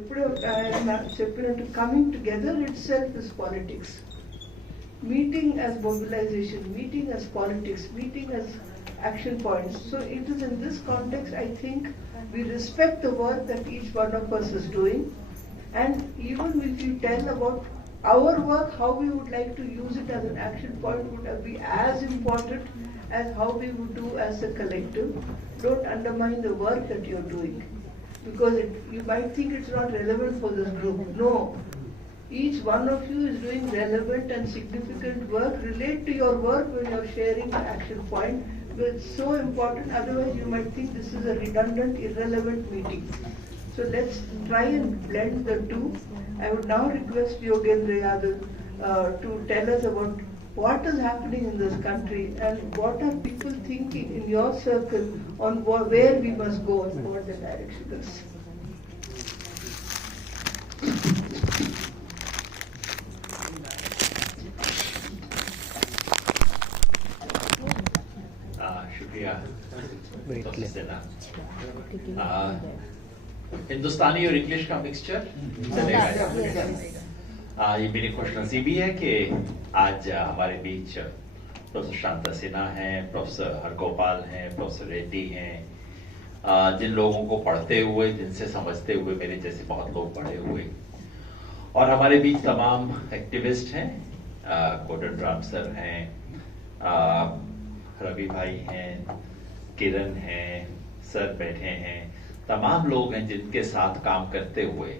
ఇప్పుడు ఆయన చెప్పినట్టు coming together it self is politics. Meeting as mobilization, meeting as politics, meeting as action points. So it is in this context, I think, we respect the work that each one of us is doing. And even if you tell about our work, how we would like to use it as an action point would be as important as how we would do as a collective. Don't undermine the work that you're doing. Because you might think it's not relevant for this group. No. Each one of you is doing relevant and significant work. Relate to your work when you're sharing an action point. It's so important, otherwise you might think this is a redundant, irrelevant meeting. So let's try and blend the two. I would now request Yogendra Yadav to tell us about what is happening in this country and what are people thinking in your circle on where we must go and what the direction is. हिंदुस्तानी और English का mixture चलेगा। ये मेरी खुशनसीबी है कि आज हमारे बीच professor Shanta Sinha हैं, प्रोफेसर हरगोपाल हैं, प्रोफेसर रेड्डी हैं, जिन लोगों को पढ़ते हुए, जिनसे समझते हुए मेरे जैसे बहुत लोग पढ़े हुए, और हमारे बीच तमाम एक्टिविस्ट हैं, कोडन राम सर हैं, रवि भाई हैं, किरण हैं, सर बैठे हैं, तमाम लोग हैं जिनके साथ काम करते हुए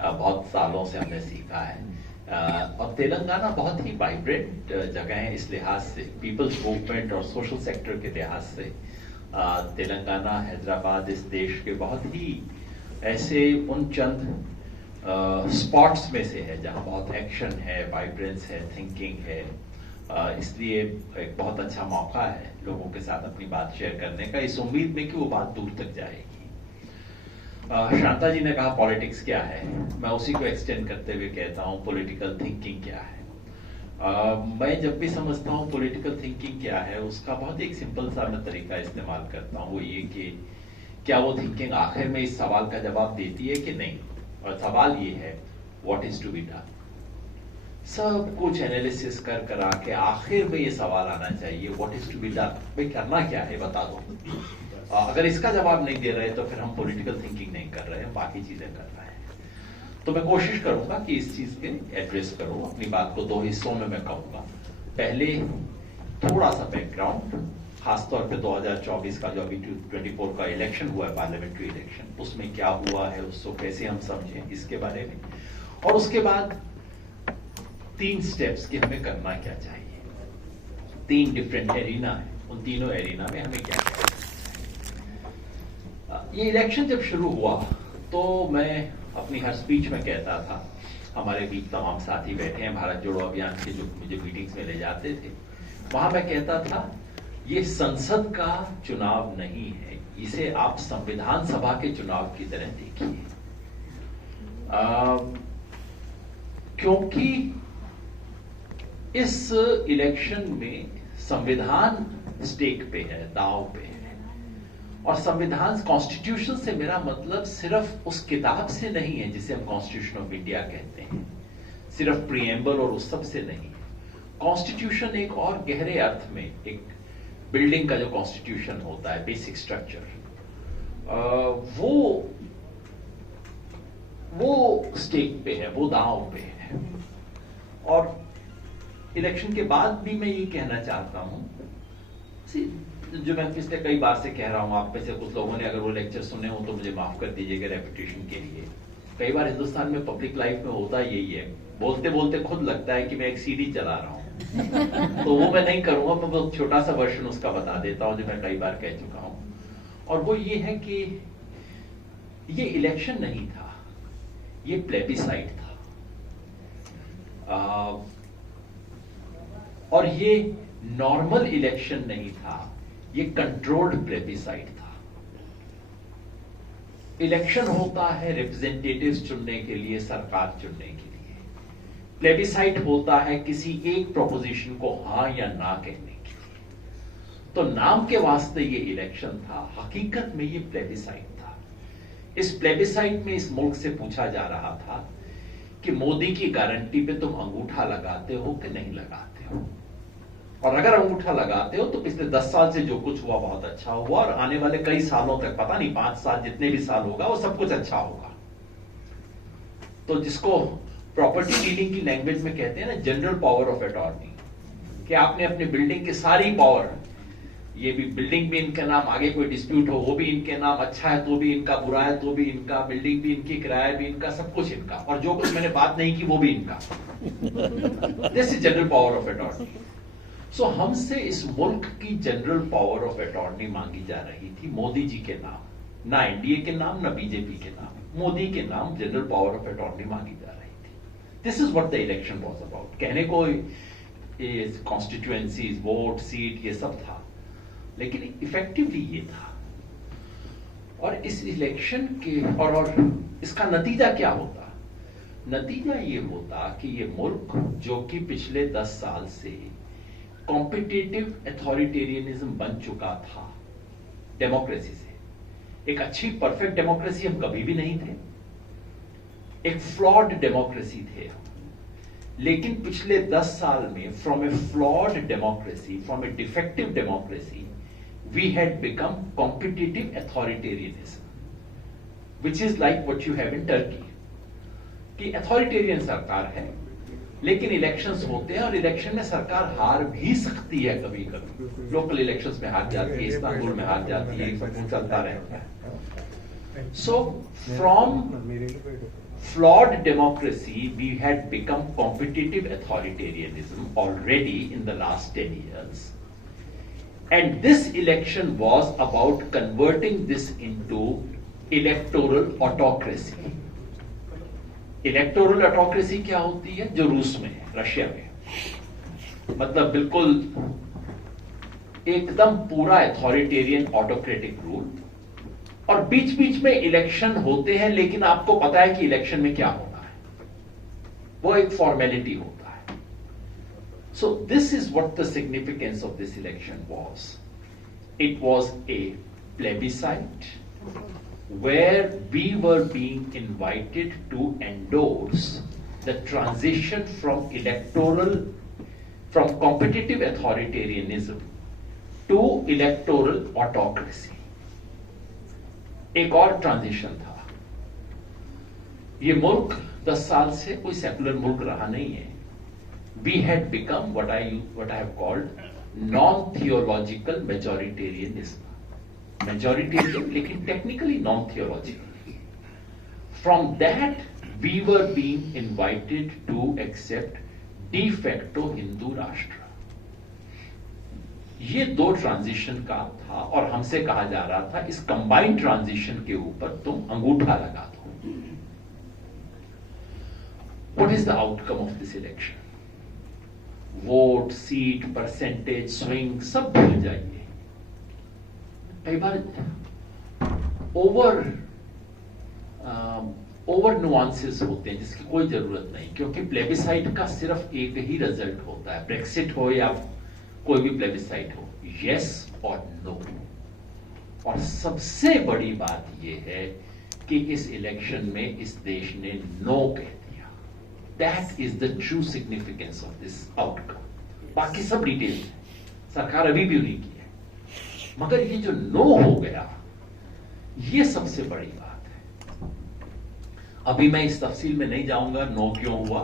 बहुत सालों से हमने सीखा है। और तेलंगाना बहुत ही वाइब्रेंट जगह है इस लिहाज से, पीपल्स मूवमेंट और सोशल सेक्टर के लिहाज से तेलंगाना, हैदराबाद इस देश के बहुत ही ऐसे उन चंद स्पॉट्स में से है जहां बहुत एक्शन है, वाइब्रेंस है, थिंकिंग है। इसलिए एक बहुत अच्छा मौका है लोगों के साथ अपनी बात शेयर करने का, इस उम्मीद में कि वो बात दूर तक जाएगी। शांता जी ने कहा पॉलिटिक्स क्या है, मैं उसी को एक्सटेंड करते हुए कहता हूँ पॉलिटिकल थिंकिंग क्या है। मैं जब भी समझता हूँ पॉलिटिकल थिंकिंग क्या है, उसका बहुत एक सिंपल सा मैं तरीका इस्तेमाल करता हूँ, वो ये कि क्या वो थिंकिंग आखिर में इस सवाल का जवाब देती है कि नहीं। और सवाल ये है what is to be done. सब कुछ एनालिसिस करा के आखिर में ये सवाल आना चाहिए what is to be done, भाई करना क्या है बता दो। अगर इसका जवाब नहीं दे रहे तो फिर हम पॉलिटिकल थिंकिंग नहीं कर रहे हैं, बाकी चीजें कर रहे हैं। तो मैं कोशिश करूंगा कि इस चीज के एड्रेस करूं। अपनी बात को दो हिस्सों में मैं कहूंगा। पहले थोड़ा सा बैकग्राउंड, खासतौर पे 2024 का जो अभी 24 का इलेक्शन हुआ है, पार्लियामेंट्री इलेक्शन, उसमें क्या हुआ है, उसको कैसे हम समझें इसके बारे में। और उसके बाद 3 स्टेप्स कि हमें करना क्या चाहिए। 3 डिफरेंट एरिना है, उन तीनों एरिना में हमें क्या करना चाहिए। ये इलेक्शन जब शुरू हुआ तो मैं अपनी हर स्पीच में कहता था, हमारे बीच तमाम साथी बैठे हैं भारत जोड़ो अभियान के जो मुझे मीटिंग्स में ले जाते थे, वहां मैं कहता था ये संसद का चुनाव नहीं है, इसे आप संविधान सभा के चुनाव की तरह देखिए। क्योंकि इस इलेक्शन में संविधान स्टेक पे है, दांव पे है। और संविधान, कॉन्स्टिट्यूशन से मेरा मतलब सिर्फ उस किताब से नहीं है जिसे हम कॉन्स्टिट्यूशन ऑफ इंडिया कहते हैं, सिर्फ प्रीएम्बल और उस सब से नहीं है। कॉन्स्टिट्यूशन एक और गहरे अर्थ में एक बिल्डिंग का जो कॉन्स्टिट्यूशन होता है, बेसिक स्ट्रक्चर, वो स्टेक पे है, वो दांव पे है। और इलेक्शन के बाद भी मैं ये कहना चाहता हूं, जो मैं पिछले कई बार से कह रहा हूं, आप में से कुछ लोगों ने अगर वो लेक्चर सुने हो तो मुझे माफ कर दीजिएगा रेपिटेशन के लिए। कई बार हिंदुस्तान में पब्लिक लाइफ में होता यही है, बोलते बोलते खुद लगता है कि मैं एक सीडी चला रहा हूं। तो वो मैं नहीं करूंगा, मैं बहुत छोटा सा वर्जन उसका बता देता हूं जो मैं कई बार कह चुका हूं। और वो ये है कि ये इलेक्शन नहीं था, ये प्लेबिसाइट था। और ये नॉर्मल इलेक्शन नहीं था, ये कंट्रोल्ड प्लेबिसाइट था। इलेक्शन होता है रिप्रेजेंटेटिव्स चुनने के लिए, सरकार चुनने के लिए। प्लेबिसाइट होता है किसी एक प्रोपोजिशन को हां या ना कहने के लिए। तो नाम के वास्ते ये इलेक्शन था, हकीकत में ये प्लेबिसाइट था। इस प्लेबिसाइट में इस मुल्क से पूछा जा रहा था कि मोदी की गारंटी पे तुम अंगूठा लगाते हो कि नहीं लगाते हो, और अगर अंगूठा लगाते हो तो पिछले 10 साल से जो कुछ हुआ बहुत अच्छा हुआ, और आने वाले कई सालों तक, पता नहीं 5 साल जितने भी साल होगा वो सब कुछ अच्छा होगा। तो जिसको प्रॉपर्टी डीलिंग की लैंग्वेज में कहते हैं ना, जनरल पावर ऑफ अटॉर्नी, कि आपने अपने बिल्डिंग की सारी पावर, ये भी बिल्डिंग भी इनके नाम, आगे कोई डिस्प्यूट हो वो भी इनके नाम, अच्छा है तो भी इनका, बुरा है तो भी इनका, बिल्डिंग भी इनकी, किराया भी इनका, सब कुछ इनका, और जो कुछ मैंने बात नहीं की वो भी इनका। This is general power of attorney. So हमसे इस मुल्क की जनरल पावर ऑफ अटॉर्नी मांगी जा रही थी मोदी जी के नाम, ना एनडीए के नाम, ना बीजेपी के नाम, मोदी के नाम जनरल पावर ऑफ अटॉर्नी मांगी जा रही थी। This is what the election was about. कहने को कॉन्स्टिट्यूएंसीज, वोट, सीट, ये सब था, लेकिन इफेक्टिवली ये था। और इस इलेक्शन के और इसका नतीजा क्या होता? नतीजा ये होता कि ये मुल्क, जो कि पिछले 10 साल से कॉम्पिटिटिव अथॉरिटेरियनिज्म बन चुका था डेमोक्रेसी से, एक अच्छी परफेक्ट डेमोक्रेसी हम कभी भी नहीं थे, एक फ्लॉड डेमोक्रेसी थे हम, लेकिन पिछले 10 साल में from A flawed democracy, from A defective democracy, we had become competitive authoritarianism, which is like what you have in Turkey, कि अथॉरिटेरियन सरकार है, लेकिन इलेक्शंस होते हैं और इलेक्शन में सरकार हार भी सकती है, कभी कभी लोकल इलेक्शंस में हार जाती है, इस्तांबुल में हार जाती है, सब कुछ चलता रहता है। So from flawed democracy we had become competitive authoritarianism already in the last 10 years, and this election was about converting this into electoral autocracy. Electoral autocracy क्या होती है? जो रूस में है, रशिया में, मतलब बिल्कुल एकदम पूरा अथॉरिटेरियन ऑटोक्रेटिक रूल, और बीच बीच में इलेक्शन होते हैं, लेकिन आपको पता है कि इलेक्शन में क्या होना है, वो एक फॉर्मेलिटी होता है। So this is what the significance of this election was. It was a plebiscite where we were being invited to endorse the transition from competitive authoritarianism to electoral autocracy. एक और ट्रांजिशन था। ये मुल्क 10 साल से कोई सेकुलर मुल्क रहा नहीं है। We had become what I have called non-theological majoritarianism. Majoritarian, लेकिन technically non theological. From that we were being invited to accept de facto Hindu Rashtra. ये 2 ट्रांजिशन का था, और हमसे कहा जा रहा था इस कंबाइंड ट्रांजिशन के ऊपर तुम अंगूठा लगा दो। What is the outcome of this election? Vote, seat, percentage, swing सब भूल जाइए। कई बार ओवर नुआंसेस होते हैं जिसकी कोई जरूरत नहीं, क्योंकि प्लेबिसाइट का सिर्फ एक ही रिजल्ट होता है, ब्रेक्सिट हो या कोई भी प्लेबिसाइट हो, यस और नो। और सबसे बड़ी बात यह है कि इस इलेक्शन में इस देश ने नो कह दिया। That is the true significance of this outcome. बाकी सब डिटेल है, सरकार अभी भी नहीं की है, मगर ये जो नो हो गया, ये सबसे बड़ी बात है। अभी मैं इस तफसील में नहीं जाऊंगा नो क्यों हुआ।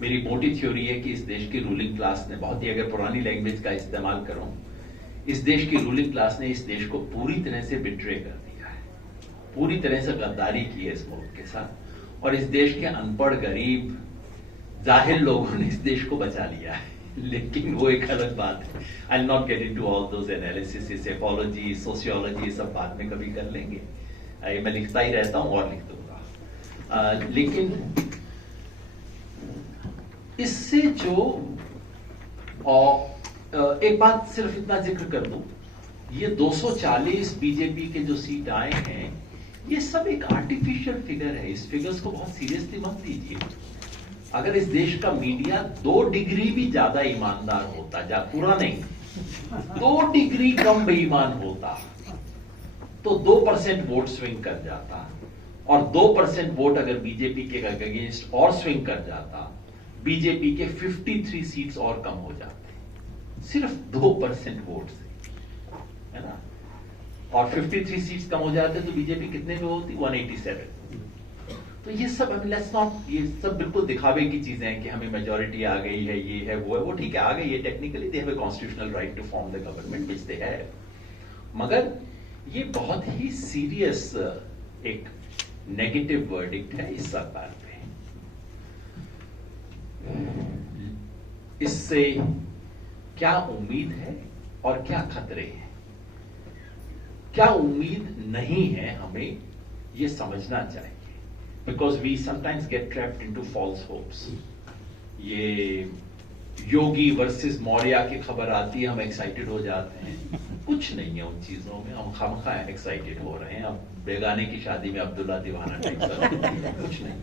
मेरी मोटी थ्योरी है कि इस देश की रूलिंग क्लास ने, बहुत ही अगर पुरानी लैंग्वेज का इस्तेमाल करूं, इस देश की रूलिंग क्लास ने इस देश को पूरी तरह से बिट्रे कर दिया है, पूरी तरह से गद्दारी की है इस मुल्क के साथ, और इस देश के अनपढ़, गरीब, जाहिल लोगों ने इस देश को बचा लिया है। लेकिन वो एक अलग बात है। I will not get into all those analysis, apiology, sociology, सब बाद में कभी कर लेंगे। मैं लिखता ही रहता हूं और लिख दूंगा। लेकिन इससे जो एक बात सिर्फ इतना जिक्र कर दूं, ये 240 बीजेपी के जो सीट आए हैं, ये सब एक आर्टिफिशियल फिगर है। इस फिगर्स को बहुत सीरियसली मत लीजिए। अगर इस देश का मीडिया 2 डिग्री भी ज्यादा ईमानदार होता, पूरा नहीं, 2 डिग्री कम बेईमान होता, तो 2% वोट स्विंग कर जाता। और 2% वोट अगर बीजेपी के अगेंस्ट और स्विंग कर जाता, बीजेपी के 53 सीट्स और कम हो जाते, सिर्फ 2% वोट से, है ना। और 53 सीट्स कम हो जाते तो बीजेपी कितने पे होती? 187। तो ये सब लेट्स नॉट, ये सब बिल्कुल दिखावे की चीजें हैं कि हमें मेजोरिटी आ गई है, ये है वो है, वो ठीक है आ गई है, technically they have a constitutional right to form the government which they have, मगर ये बहुत ही सीरियस एक नेगेटिव वर्डिक्ट है इस सरकार पे। इससे क्या उम्मीद है और क्या खतरे हैं? क्या उम्मीद नहीं है हमें ये समझना चाहिए, because we sometimes get trapped into false hopes. ये योगी वर्सेस मौर्य की खबर आती है, हम एक्साइटेड हो जाते हैं, कुछ नहीं है उन चीजों में, हम खामखा एक्साइटेड हो रहे हैं। अब बेगाने की शादी में अब्दुल्ला दीवाना टाइप कुछ नहीं है।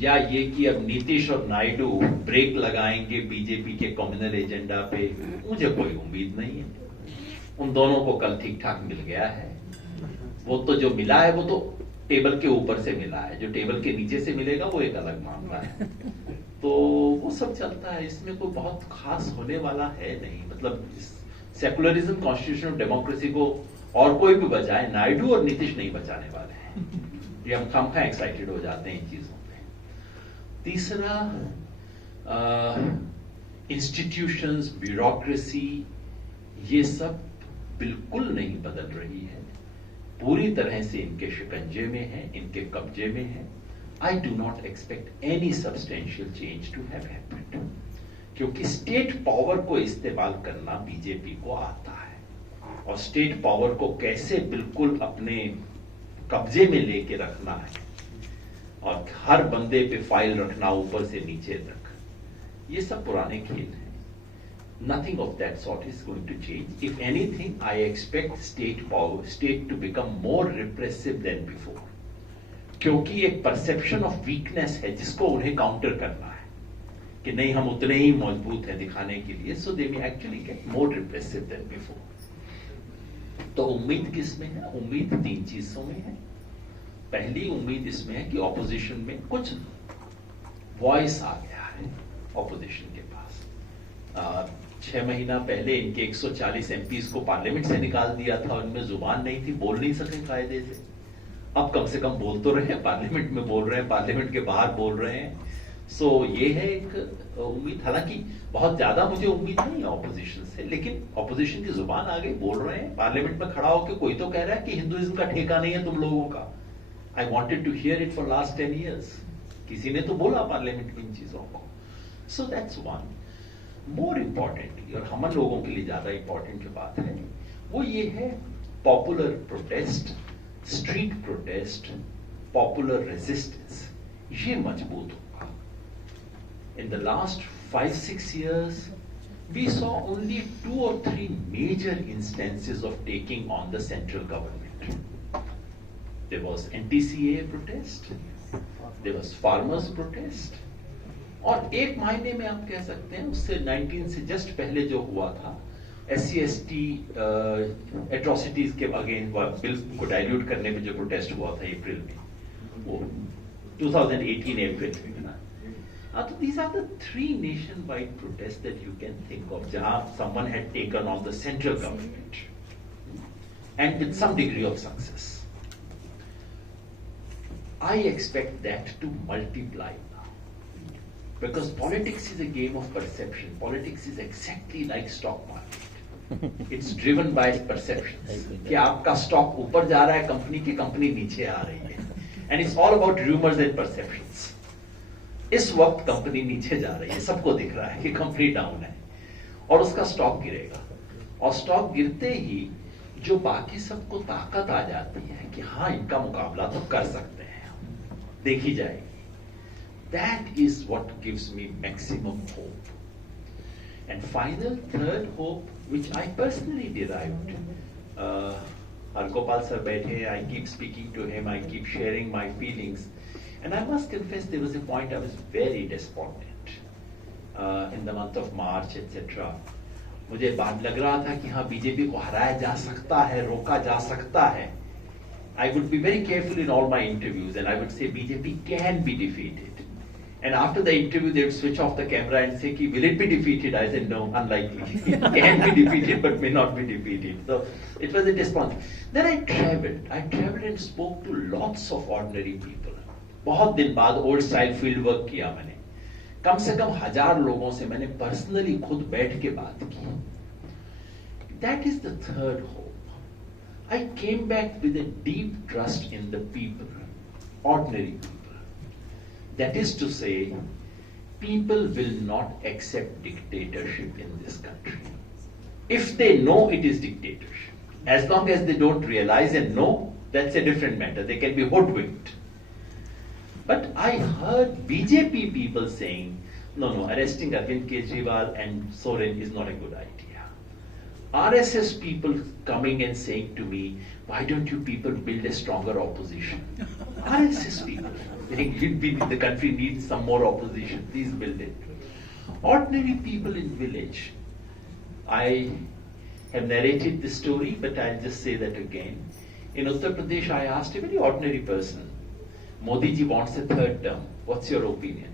या ये कि अब नीतीश और नायडू ब्रेक लगाएंगे बीजेपी के कम्युनल एजेंडा पे, मुझे कोई उम्मीद नहीं है। उन दोनों को कल ठीक ठाक मिल गया है, वो तो जो मिला है वो तो टेबल के ऊपर से मिला है, जो टेबल के नीचे से मिलेगा वो एक अलग मामला है। तो वो सब चलता है, इसमें कोई बहुत खास होने वाला है नहीं। मतलब सेकुलरिज्म, कॉन्स्टिट्यूशन, डेमोक्रेसी को और कोई भी बचाए, नायडू और नीतीश नहीं बचाने वाले हैं। ये हम खामखा एक्साइटेड हो जाते हैं इन चीजों पे। तीसरा, इंस्टीट्यूशंस, ब्यूरोक्रेसी, ये सब बिल्कुल नहीं बदल रही है, पूरी तरह से इनके शिकंजे में है, इनके कब्जे में है। I do not expect any substantial change to have happened, क्योंकि स्टेट पावर को इस्तेमाल करना बीजेपी को आता है, और स्टेट पावर को कैसे बिल्कुल अपने कब्जे में लेके रखना है, और हर बंदे पे फाइल रखना ऊपर से नीचे तक, ये सब पुराने खेल हैं। Nothing of that sort is going to change. If anything, I expect state to become more repressive than before. क्योंकि एक perception of weakness है जिसको उन्हें काउंटर करना है कि नहीं हम उतने ही मजबूत हैं दिखाने के लिए, so they may actually get more repressive than before. तो उम्मीद किस में है? उम्मीद 3 चीजों में है। पहली उम्मीद इसमें है कि ऑपोजिशन में कुछ वॉइस आ गया है ऑपोजिशन के पास। 6 महीना पहले इनके 140 एमपीज को पार्लियामेंट से निकाल दिया था, उनमें जुबान नहीं थी, बोल नहीं सके कायदे से। अब कम से कम बोल तो रहे हैं, पार्लियामेंट में बोल रहे हैं, पार्लियामेंट के बाहर बोल रहे हैं। सो ये है एक उम्मीद। हालांकि बहुत ज्यादा मुझे उम्मीद नहीं है ऑपोजिशन से, लेकिन ऑपोजिशन की जुबान आ गई, बोल रहे हैं। पार्लियामेंट में खड़ा होकर कोई तो कह रहा है कि हिंदुइज्म का ठेका नहीं है तुम लोगों का। I wanted to hear it for last 10 years। किसी ने तो बोला पार्लियामेंट में इन चीजों को। So that's one. More importantly, और हम लोगों के लिए ज्यादा इंपॉर्टेंट जो बात है वो ये है, popular protest, street protest, popular resistance, ये मजबूत होगा। In the last 5-6 years we saw only 2 or 3 major instances of taking on the central government. There was NTCA protest, there was farmers protest, और एक मायने में आप कह सकते हैं उससे 19 से जस्ट पहले जो हुआ था, SC/ST एट्रोसिटीज के अगेंस्ट बिल को डाइल्यूट करने में जो प्रोटेस्ट हुआ था अप्रैल में, वो 2018 अप्रैल में ना। तो these are the 3 nationwide protests that you can think of, जहां someone had taken on the central government and with some degree of success. I expect that to multiply now, because politics is a game of perception. Politics is exactly like stock market. It's driven by perceptions. कि आपका stock ऊपर जा रहा है company की, company नीचे आ रही है, and it's all about rumors and perceptions. इस वक्त कंपनी नीचे जा रही है, सबको दिख रहा है कि कंपनी डाउन है, और उसका स्टॉक गिरेगा, और स्टॉक गिरते ही जो बाकी सबको ताकत आ जाती है कि हाँ इनका मुकाबला तो कर सकते हैं, देखी जाएगी। That is what gives me maximum hope. And final third hope, which I personally derived, Hargopal sir बैठे, I keep speaking to him, I keep sharing my feelings, and I must confess there was a point I was very despondent in the month of March, etc. मुझे बात लग रहा था कि हाँ BJP को हराया जा सकता है, रोका जा सकता है, I would be very careful in all my interviews and I would say BJP can be defeated. And after the interview, they would switch off the camera and say, will it be defeated? I said, no, unlikely. It can be defeated, but may not be defeated. So it was a disappointment. Then I traveled and spoke to lots of ordinary people. बहुत दिन बाद old style field work किया मैंने. कम से कम 1000 लोगों से मैंने personally खुद बैठ के बात की. That is the third hope. I came back with a deep trust in the people, ordinary people. That is to say, people will not accept dictatorship in this country. If they know it is dictatorship, as long as they don't realize and know, that's a different matter. They can be hoodwinked. But I heard BJP people saying, no, arresting Arvind Kejriwal and Soren is not a good idea. RSS people coming and saying to me, why don't you people build a stronger opposition? RSS people. The country needs some more opposition. Please build it. Ordinary people in village. I have narrated this story, but I'll just say that again. In Uttar Pradesh, I asked a very ordinary person, Modi ji wants a third term. What's your opinion?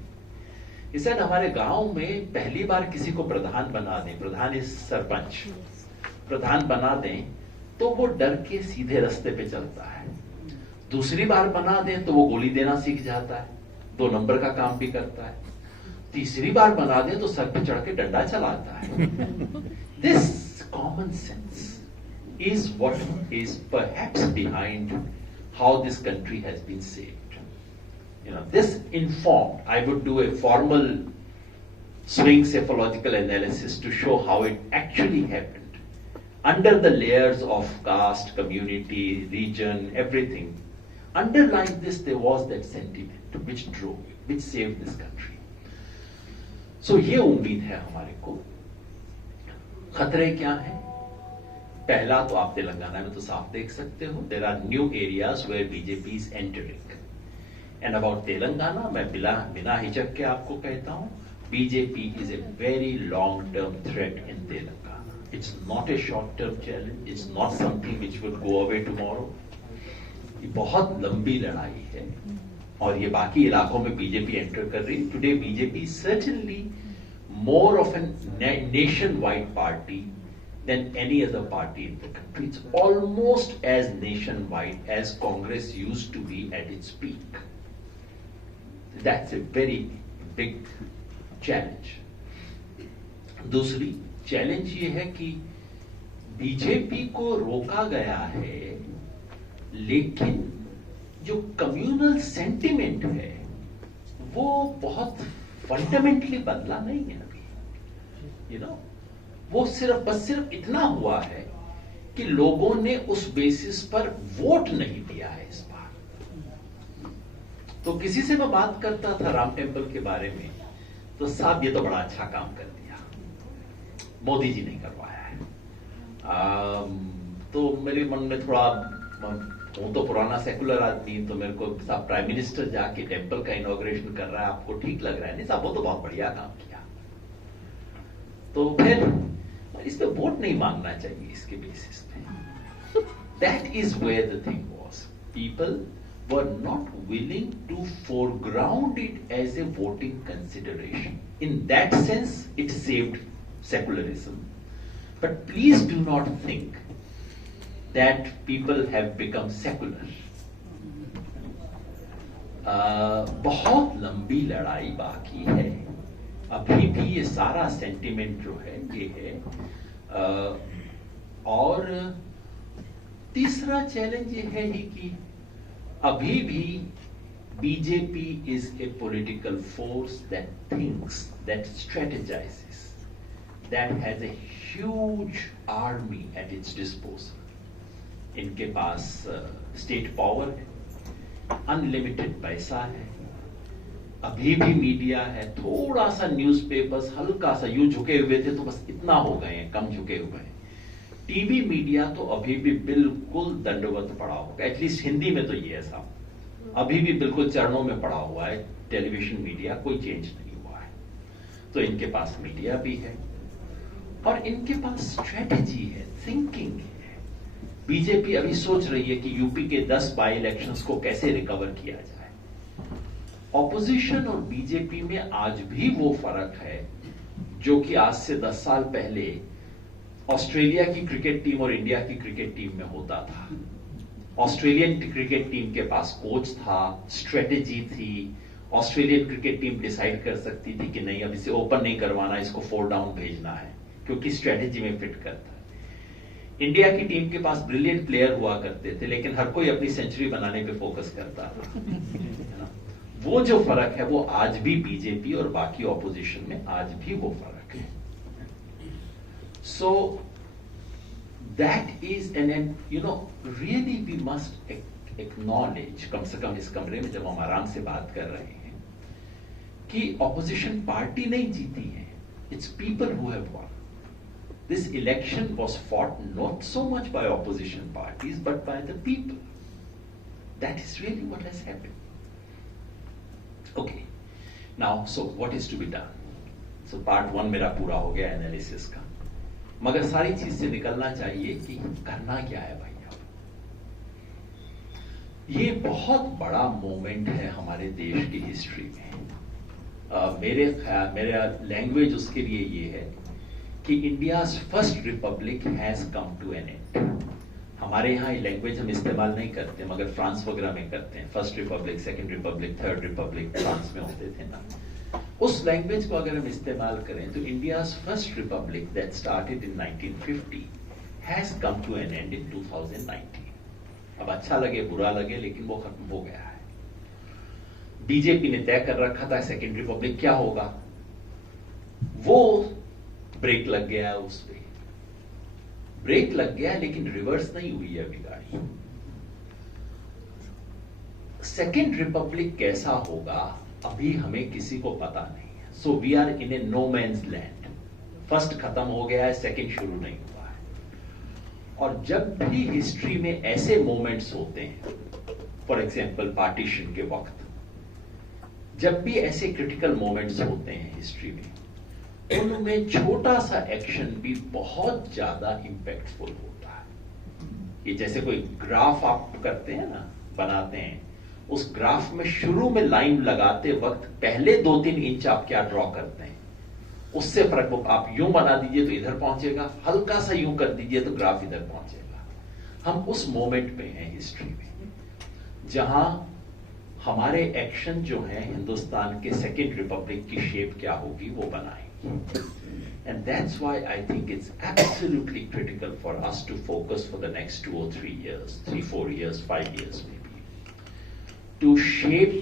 He said, हमारे गांव में पहली बार किसी को प्रधान बना दें, प्रधान is sarpanch, प्रधान बना दें, तो वो डर के सीधे रास्ते पे चलता है. दूसरी बार बना दें तो वो गोली देना सीख जाता है, 2 नंबर का काम भी करता है. तीसरी बार बना दें तो सर पे चढ़ के डंडा चलाता है. This common sense is what is perhaps behind how this country has been saved. This informed, I would do a formal swing psephological analysis to show how it actually happened. Under the layers of caste, community, region, everything, underlying this there was that sentiment which drove it, which saved this country. So ये उम्मीद है हमारे को. खतरे क्या हैं? पहला तो आप तेलंगाना में तो साफ देख सकते हो. There are new areas where BJP is entering. And about Telangana, मैं बिना हिचक के आपको कहता हूं, BJP is a very long-term threat in Telangana. It's not a short-term challenge. It's not something which will go away tomorrow. ये बहुत लंबी लड़ाई है और ये बाकी इलाकों में बीजेपी एंटर कर रही है. Today BJP is certainly more of a nationwide party than any other party in the country. It's almost as nationwide as Congress used to be at its peak. That's a very big challenge. दूसरी challenge ये है कि BJP को रोका गया है, लेकिन जो कम्युनल सेंटिमेंट है वो बहुत फंडामेंटली बदला नहीं है अभी. वो सिर्फ इतना हुआ है कि लोगों ने उस बेसिस पर वोट नहीं दिया है इस बार. तो किसी से मैं बात करता था राम टेम्पल के बारे में, तो साहब ये तो बड़ा अच्छा काम कर दिया, मोदी जी ने करवाया है. तो मेरे मन में थोड़ा, हूं तो पुराना सेकुलर आदमी, तो मेरे को साहब प्राइम मिनिस्टर जाके टेम्पल का इनॉग्रेशन कर रहा है, आपको ठीक लग रहा है? नहीं साहब, वो तो बहुत बढ़िया काम किया. तो फिर इस पे वोट नहीं मांगना चाहिए इसके बेसिस पे. That is where the thing was. People were not willing to foreground it as a voting consideration. In that sense, it saved secularism. But please do not think that people have become secular. बहुत लंबी लड़ाई बाकी है. अभी भी ये सारा sentiment जो है ये है. और तीसरा चैलेंज ये है ही कि अभी भी BJP is a political force that thinks, that strategizes, that has a huge army at its disposal. इनके पास स्टेट पावर है, अनलिमिटेड पैसा है, अभी भी मीडिया है. थोड़ा सा न्यूज़पेपर्स हल्का सा यूं झुके हुए थे तो बस इतना हो गए हैं, कम झुके हुए हैं. टीवी मीडिया तो अभी भी बिल्कुल दंडवत पड़ा होगा, एटलीस्ट हिंदी में तो ये है साहब, अभी भी बिल्कुल चरणों में पड़ा हुआ है. टेलीविजन मीडिया कोई चेंज नहीं हुआ है. तो इनके पास मीडिया भी है और इनके पास स्ट्रेटेजी है, थिंकिंग है. बीजेपी अभी सोच रही है कि यूपी के 10 बाई इलेक्शंस को कैसे रिकवर किया जाए। ऑपोजिशन और बीजेपी में आज भी वो फर्क है जो कि आज से 10 साल पहले ऑस्ट्रेलिया की क्रिकेट टीम और इंडिया की क्रिकेट टीम में होता था। ऑस्ट्रेलियन क्रिकेट टीम के पास कोच था, स्ट्रेटेजी थी। ऑस्ट्रेलियन क्रिकेट टीम डिसाइड कर सकती थी कि नहीं, अब इसे ओपन नहीं करवाना, इसको 4 डाउन भेजना है, क्योंकि स्ट्रेटेजी में फिट करता है। इंडिया की टीम के पास ब्रिलियंट प्लेयर हुआ करते थे, लेकिन हर कोई अपनी सेंचुरी बनाने पे फोकस करता था। वो जो फर्क है वो आज भी बीजेपी और बाकी ऑपोजिशन में आज भी वो फर्क है। So that is an really we must acknowledge, कम से कम इस कमरे में जब हम आराम से बात कर रहे हैं, कि ऑपोजिशन पार्टी नहीं जीती है, it's people who have von. This election was fought not so much by opposition parties but by the people. That is really what has happened. Okay. Now, so what is to be done? So part 1 मेरा पूरा हो गया analysis का, मगर सारी चीज से निकलना चाहिए कि करना क्या है भाई। अब ये बहुत बड़ा मोमेंट है हमारे देश की हिस्ट्री में। मेरा लैंग्वेज उसके लिए ये है कि India's first republic has come to an end. हमारे यहाँ ये लैंग्वेज हम इस्तेमाल नहीं करते, मगर फ्रांस वगैरह में करते हैं। First Republic, second Republic, third Republic France में होते थे ना। उस लैंग्वेज को अगर हम इस्तेमाल करें तो India's first republic that started in 1950 has come to an end in 2019। अब अच्छा लगे बुरा लगे, लेकिन वो खत्म हो गया है। बीजेपी ने तय कर रखा था सेकंड रिपब्लिक क्या होगा, वो ब्रेक लग गया, उस पे ब्रेक लग गया, लेकिन रिवर्स नहीं हुई है अभी गाड़ी। सेकेंड रिपब्लिक कैसा होगा अभी हमें किसी को पता नहीं है। So we are in a no man's land. First खत्म हो गया है, सेकेंड शुरू नहीं हुआ है। और जब भी हिस्ट्री में ऐसे मोमेंट्स होते हैं, फॉर एग्जाम्पल पार्टीशन के वक्त, जब भी ऐसे क्रिटिकल मोमेंट्स होते हैं हिस्ट्री में, उनमें छोटा सा एक्शन भी बहुत ज्यादा इंपैक्टफुल होता है। ये जैसे कोई ग्राफ आप करते हैं ना, बनाते हैं, उस ग्राफ में शुरू में लाइन लगाते वक्त पहले 2-3 इंच आप क्या ड्रॉ करते हैं, उससे फर्क। आप यूं बना दीजिए तो इधर पहुंचेगा, हल्का सा यूं कर दीजिए तो ग्राफ इधर पहुंचेगा। हम उस मोमेंट पे हैं हिस्ट्री में जहां हमारे एक्शन जो है हिंदुस्तान के सेकेंड रिपब्लिक की शेप क्या होगी वो बनाएंगे। And that's why I think it's absolutely critical for us to focus for the next 2 or 3 years, 3, 4 years, 5 years maybe, to shape,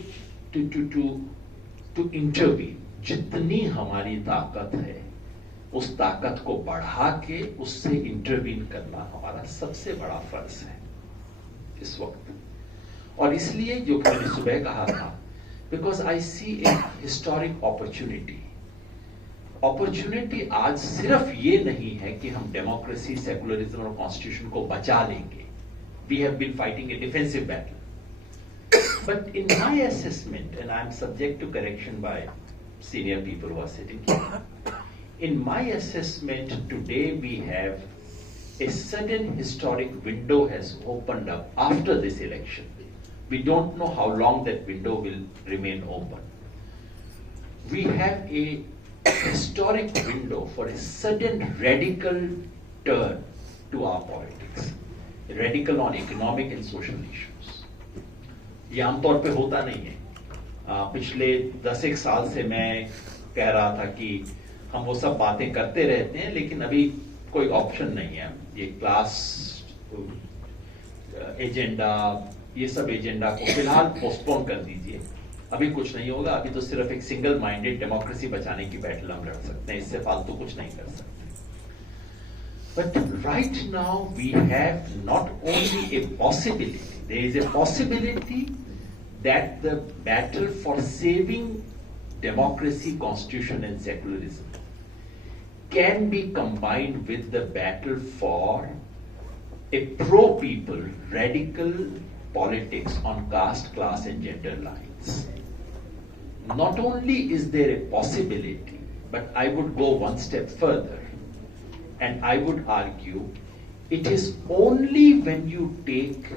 to intervene. जितनी हमारी ताकत है उस ताकत को बढ़ा के उससे इंटरवीन करना हमारा सबसे बड़ा फर्ज है इस वक्त। और इसलिए जो कि मैंने सुबह कहा था, because I see a historic opportunity. Opportunity आज सिर्फ ये नहीं है कि हम डेमोक्रेसी, सेकुलरिज्म और कॉन्स्टिट्यूशन को बचा लेंगे। We have been fighting a defensive battle, but in my assessment, and I am subject to correction by senior people who are sitting here, in my assessment today we have a sudden historic window has opened up after this election. We don't know how long that window will remain open. We have a historic window for a sudden radical turn to our politics, radical on economic and social issues. ये आमतौर पे होता नहीं है। पिछले 10 साल से मैं कह रहा था कि हम वो सब बातें करते रहते हैं, लेकिन अभी कोई ऑप्शन नहीं है। ये क्लास एजेंडा, ये सब एजेंडा को फिलहाल पोस्टपोन कर दीजिए, अभी कुछ नहीं होगा। अभी तो सिर्फ एक सिंगल माइंडेड डेमोक्रेसी बचाने की बैटल हम लड़ सकते हैं, इससे फालतू कुछ नहीं कर सकते। But right now we have not only a possibility, there is a possibility that the battle for saving democracy, constitution and secularism can be combined with the battle for a pro-people, radical politics on caste, class and gender lines. Not only is there a possibility, but I would go one step further and I would argue it is only when you take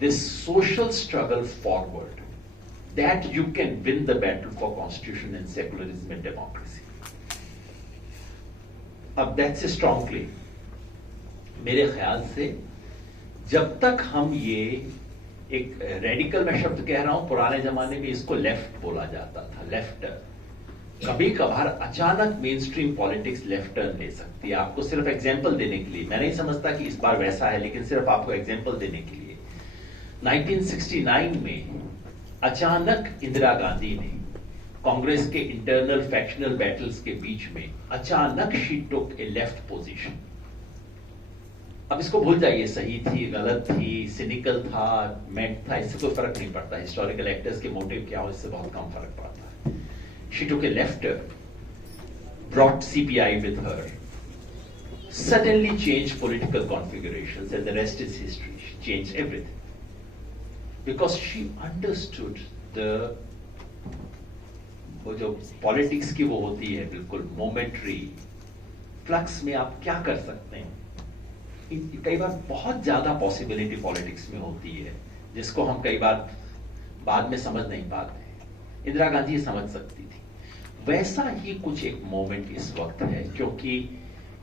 this social struggle forward that you can win the battle for constitution and secularism and democracy. अब that's a strong claim. मेरे ख्याल से जब तक हम ये एक radical मैं शब्द कह रहा हूं, पुराने जमाने में इसको लेफ्ट बोला जाता था, लेफ्ट। कभी कभार अचानक main stream politics left turn ले सकती है। आपको सिर्फ एग्जांपल देने के लिए, मैं नहीं समझता कि इस बार वैसा है, लेकिन सिर्फ आपको एग्जांपल देने के लिए, 1969 में अचानक इंदिरा गांधी ने कांग्रेस के इंटरनल फैक्शनल बैटल्स के बीच में अचानक she took A left position. अब इसको भूल जाइए, सही थी, गलत थी, सिनिकल था, मेंट था, इससे कोई फर्क नहीं पड़ता। हिस्टोरिकल एक्टर्स के मोटिव क्या हो, इससे बहुत कम फर्क पड़ता है। She took A left, brought CPI with her, suddenly changed political configurations, and the rest is history. She changed everything because she understood वो जो पॉलिटिक्स की वो होती है बिल्कुल मोमेंटरी फ्लक्स में आप क्या कर सकते हैं। कई बार बहुत ज्यादा पॉसिबिलिटी पॉलिटिक्स में होती है जिसको हम कई बार बाद में समझ नहीं पाते। इंदिरा गांधी ये समझ सकती थी। वैसा ही कुछ एक मोमेंट इस वक्त है, क्योंकि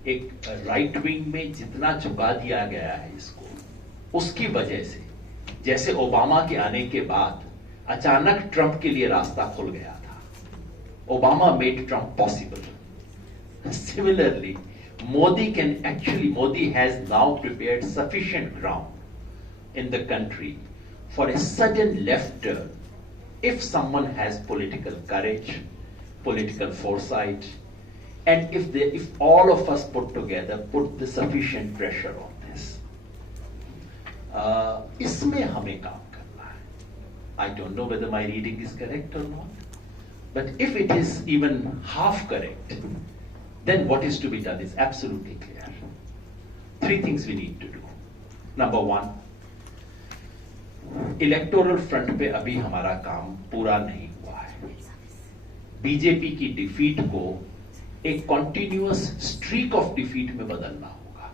एक राइट विंग में जितना झुका दिया गया है इसको, उसकी वजह से जैसे ओबामा के आने के बाद अचानक ट्रंप के लिए रास्ता खुल गया था। Obama made Trump possible. Similarly Modi has now prepared sufficient ground in the country for a sudden left turn if someone has political courage, political foresight, and if all of us put together put the sufficient pressure on this. इसमें हमें काम करना है. I don't know whether my reading is correct or not, but if it is even half correct, then what is to be done is absolutely clear. 3 things we need to do. Number 1, electoral front पे अभी हमारा काम पूरा नहीं हुआ है। BJP की defeat को एक कॉन्टिन्यूअस स्ट्रीक ऑफ डिफीट में बदलना होगा।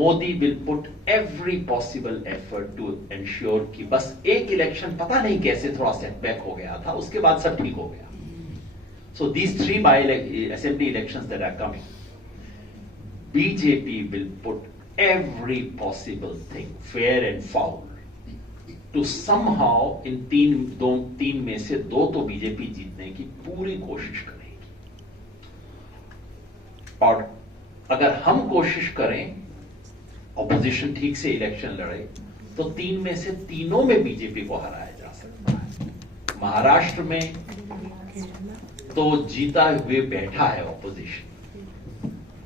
Modi will put every possible effort to ensure कि बस एक इलेक्शन पता नहीं कैसे थोड़ा सेटबैक हो गया था, उसके बाद सब ठीक हो गया। So these 3 assembly elections that are coming, BJP will put every possible thing, fair and foul, to somehow in 3 में से 2 तो बीजेपी जीतने की पूरी कोशिश करेगी। और अगर हम कोशिश करें, ऑपोजिशन ठीक से इलेक्शन लड़े, तो 3 में से 3 में बीजेपी को हराया जा सकता है। महाराष्ट्र में तो जीता हुए बैठा है ऑपोजिशन।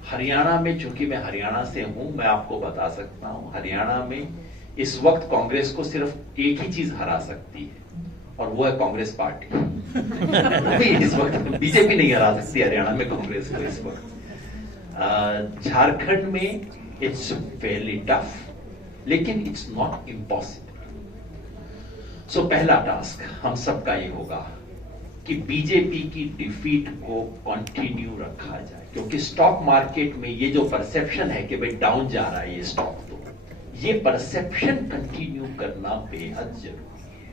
हरियाणा में, चूंकि मैं हरियाणा से हूं, मैं आपको बता सकता हूं, हरियाणा में इस वक्त कांग्रेस को सिर्फ एक ही चीज हरा सकती है, और वो है कांग्रेस पार्टी। इस वक्त बीजेपी नहीं हरा सकती हरियाणा में कांग्रेस को इस वक्त। झारखंड में इट्स फेयरली टफ, लेकिन इट्स नॉट इम्पॉसिबल। सो पहला टास्क हम सबका ये होगा कि बीजेपी की डिफीट को कंटिन्यू रखा जाए, क्योंकि स्टॉक मार्केट में ये जो परसेप्शन है कि भाई डाउन जा रहा है ये स्टॉक, तो ये परसेप्शन कंटिन्यू करना बेहद जरूरी है।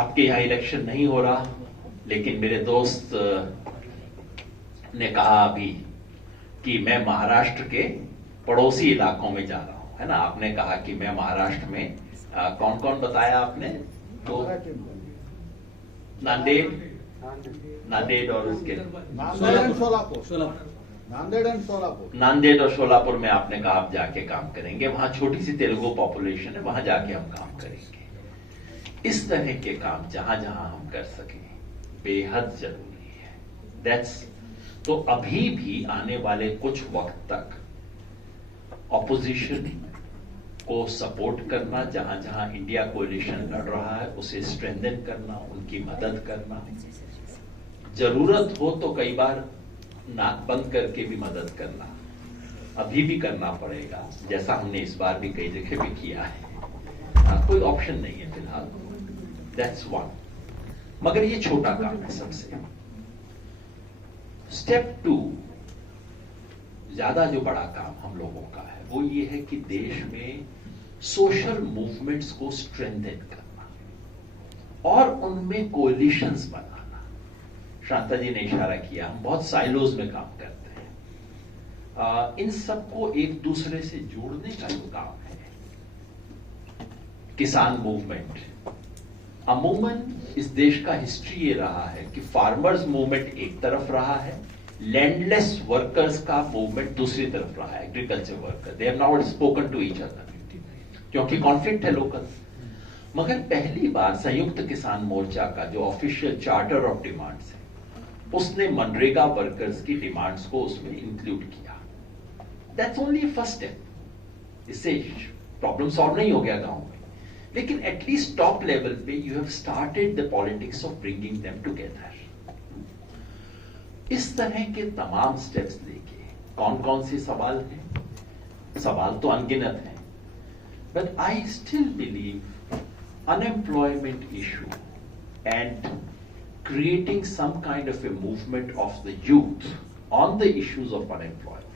आपके यहां इलेक्शन नहीं हो रहा, लेकिन मेरे दोस्त ने कहा अभी कि मैं महाराष्ट्र के पड़ोसी इलाकों में जा रहा हूं, है ना। आपने कहा कि मैं महाराष्ट्र में कौन कौन बताया आपने? तो नांदेड़ और उसके नांदेड़ और सोलापुर में आपने कहा आप जाके काम करेंगे। वहां छोटी सी तेलुगु पॉपुलेशन है, वहां जाके हम काम करेंगे। इस तरह के काम जहां जहां हम कर सकें बेहद जरूरी है। दैट्स तो अभी भी आने वाले कुछ वक्त तक ऑपोजिशन को सपोर्ट करना, जहां जहां इंडिया कोalition लड़ रहा है उसे स्ट्रेंथन करना, उनकी मदद करना, जरूरत हो तो कई बार नाक बंद करके भी मदद करना, अभी भी करना पड़ेगा, जैसा हमने इस बार भी कई जगह भी किया है। कोई ऑप्शन नहीं है फिलहाल। दैट्स 1। मगर ये छोटा काम है सबसे। स्टेप 2, ज्यादा जो बड़ा काम हम लोगों का है वो ये है कि देश में सोशल मूवमेंट्स को स्ट्रेंथन करना और उनमें कोलिशंस बनाना। शांता जी ने इशारा किया, हम बहुत साइलोज में काम करते हैं। इन सबको एक दूसरे से जोड़ने का जो काम है, किसान मूवमेंट अमूमन इस देश का हिस्ट्री ये रहा है कि फार्मर्स मूवमेंट एक तरफ रहा है, लैंडलेस वर्कर्स का मूवमेंट दूसरी तरफ रहा है, agriculture worker, they have not spoken to each other क्योंकि कॉन्फ्लिक्ट है लोकल। मगर पहली बार संयुक्त किसान मोर्चा का जो ऑफिशियल चार्टर ऑफ डिमांड्स है, उसने मनरेगा वर्कर्स की डिमांड्स को उसमें इंक्लूड किया। That's only first step. इससे प्रॉब्लम सॉल्व नहीं हो गया गांव में, लेकिन एटलीस्ट टॉप लेवल पे you have started the politics of bringing them together. इस तरह के तमाम स्टेप्स लेके कौन कौन से सवाल हैं? सवाल तो अनगिनत हैं, but I still believe unemployment issue and creating some kind of a movement of the youth on the issues of unemployment